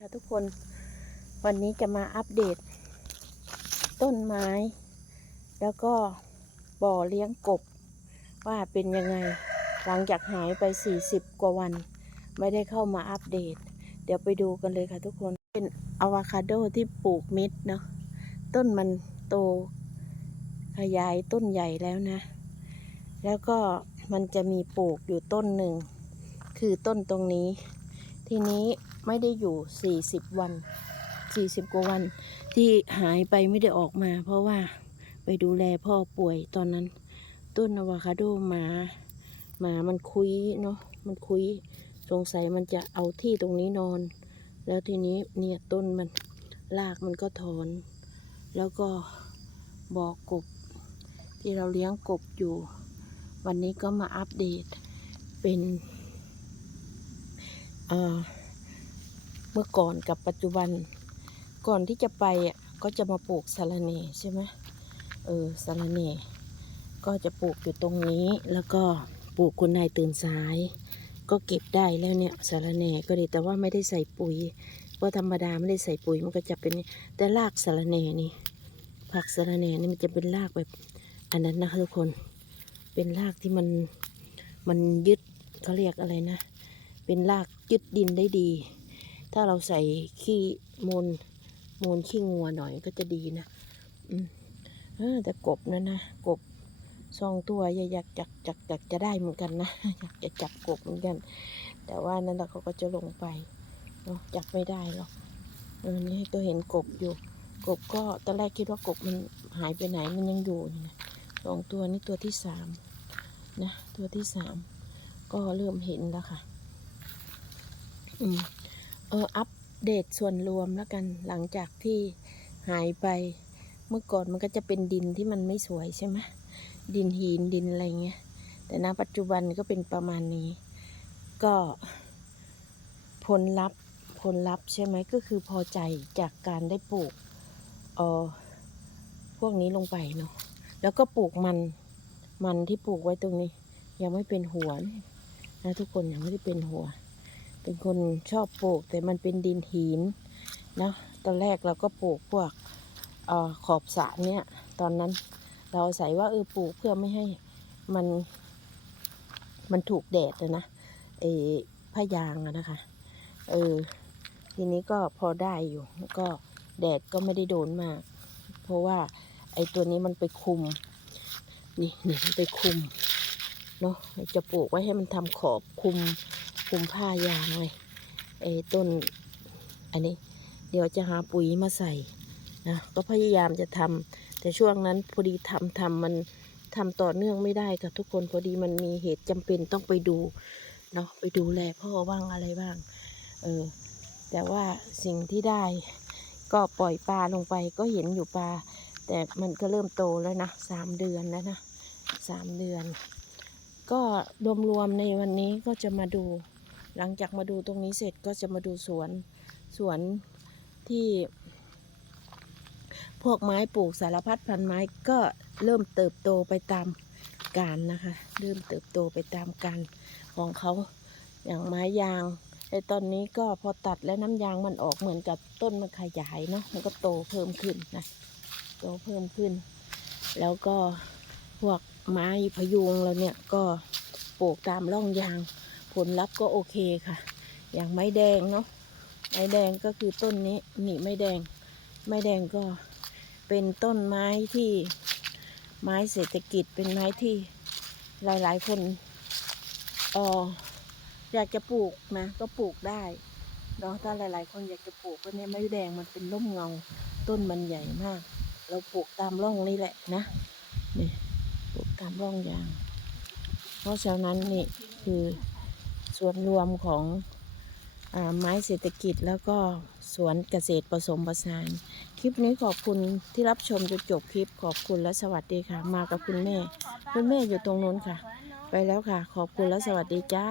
ค่ะทุกคนวันนี้จะมาอัปเดต ต้นไม้ แล้วก็บ่อเลี้ยงกบ ว่าเป็นยังไง หลังจากหายไป 40 กว่าวัน ไม่ได้เข้ามาอัปเดต เดี๋ยวไปดูกันเลยค่ะทุกคนเป็นอะวาคาโดที่ปลูกม็ดเนาะต้นมันโตขยายต้นใหญ่แล้วนะ แล้วก็มันจะมีปลูกอยู่ต้นหนึ่ง คือต้นตรงนี้ ทีนี้ไม่ได้อยู่ 40 วัน 40 กว่าวัน ที่หายไปไม่ได้ออกมา เพราะว่าไปดูแลพ่อป่วยตอนนั้น ต้นอะวาคาโดหมาหมามันคุยเนาะมันคุยสงสัยมันจะเอาที่ตรงนี้นอน แล้วทีนี้เนี่ยต้นมันรากมันก็ถอน แล้วก็บอกกบ ที่เราเลี้ยงกบอยู่ วันนี้ก็มาอัปเดตเป็น เมื่อก่อนกับปัจจุบัน ก่อนที่จะไปอะก็จะมาปลูกสาระเนใช่ไหมเออสาระเนก็จะปลูกอยู่ตรงนี้แล้วก็ปลูกคนนายตื่นสาย ก็เก็บได้แล้วเนี่ยสาระเนก็ดีแต่ว่าไม่ได้ใส่ปุ๋ยเพราะธรรมดาไม่ได้ใส่ปุ๋ยมันก็จะเป็นแต่รากสาระเนนี่ผักสะระแหน่นี่มันจะเป็นรากแบบอันนั้นนะคะทุกคนเป็นรากที่มันมันยึดเขาเรียกอะไรนะ เป็นรากยึดดินได้ดี ถ้าเราใส่ขี้มูลมูลขี้งัวหน่อยก็จะดีนะอืมเออแต่กบนะนะกบสองตัวอยากจักจักจักจะได้เหมือนกันนะอยากจะจับกบเหมือนกัน แต่ว่านั่นแหละเขาก็จะลงไปเนาะจับไม่ได้หรอกเออนี่ก็เห็นกบอยู่ กบก็ตอนแรกคิดว่ากบมันหายไปไหนมันยังอยู่นี่นะสองตัวนี่ตัวที่สามนะตัวที่สามก็เริ่มเห็นแล้วค่ะ เอออัปเดตส่วนรวมแล้วกันหลังจากที่หายไป เมื่อก่อนมันก็จะเป็นดินที่มันไม่สวยใช่ไหมดินหินดินอะไรเงี้ย แต่ณปัจจุบันก็เป็นประมาณนี้ ก็ผลลัพธ์ผลลัพธ์ใช่ไหมก็คือพอใจจากการได้ปลูกเออพวกนี้ลงไปเนาะแล้วก็ปลูกมันมันที่ปลูกไว้ตรงนี้ ยังไม่เป็นหัวนะทุกคนยังไม่ได้เป็นหัว เป็นคนชอบปลูก แต่มันเป็นดินหินนะตอนแรกเราก็ปลูกพวกอขอบสระเนี่ย ตอนนั้นเราใส่ว่าเออปลูกเพื่อไม่ให้มัน มันถูกแดดนะเออผ้ายางอะนะคะ เออ ทีนี้ก็พอได้อยู่ แล้วก็แดดก็ไม่ได้โดนมาก เพราะว่าไอ้ตัวนี้มันไปคุม นี่นี่มันไปคุม เนาะจะปลูกไว้ให้มันทำขอบคุมคุมผ้ายางไว้ไอ้ต้นอันนี้ เดี๋ยวจะหาปุ๋ยมาใส่นะก็พยายามจะทำแต่ช่วงนั้นพอดีทำทำมันทำต่อเนื่องไม่ได้ค่ะทุกคนพอดีมันมีเหตุจำเป็นต้องไปดูเนาะไปดูแลพ่อบ้างอะไรบ้างเออแต่ว่าสิ่งที่ได้ก็ปล่อยปลาลงไปก็เห็นอยู่ปลาแต่มันก็เริ่มโตแล้วนะสามเดือนแล้วนะสามเดือน ก็รวมๆในวันนี้ก็จะมาดู หลังจากมาดูตรงนี้เสร็จก็จะมาดูสวนสวนที่พวกไม้ปลูกสารพัดพันไม้ก็เริ่มเติบโตไปตามการนะคะ เริ่มเติบโตไปตามการของเขาอย่างไม้ยางไอ้ตอนนี้ก็พอตัดแล้วน้ำยางมันออกเหมือนกับต้นมันขยายเนาะมันก็โตเพิ่มขึ้นนะโตเพิ่มขึ้น แล้วก็พวก ไม้พยุงเราเนี่ยก็ปลูกตามร่องยาง ผลลัพธ์ก็โอเคค่ะ อย่างไม้แดงเนาะไม้แดงก็คือต้นนี้นี่ไม้แดง ไม้แดงก็เป็นต้นไม้ที่ไม้เศรษฐกิจเป็นไม้ที่หลายๆ คนอออยากจะปลูกนะก็ปลูกได้เนาะถ้าหลาย ๆ คนอยากจะปลูกก็เนี่ยไม้แดงมันเป็นร่มเงาต้นมันใหญ่มาก เราปลูกตามร่องนี่แหละนะนี่ ตามร่องยาง เพราะฉะนั้นนี่คือส่วนรวมของอไม้เศรษฐกิจแล้วก็สวนเกษตรผสมผสาน คลิปนี้ขอบคุณที่รับชมจนจบคลิปขอบคุณและสวัสดีค่ะ มากับคุณแม่ คุณแม่อยู่ตรงนู้นค่ะ ไปแล้วค่ะ ขอบคุณและสวัสดีจ้า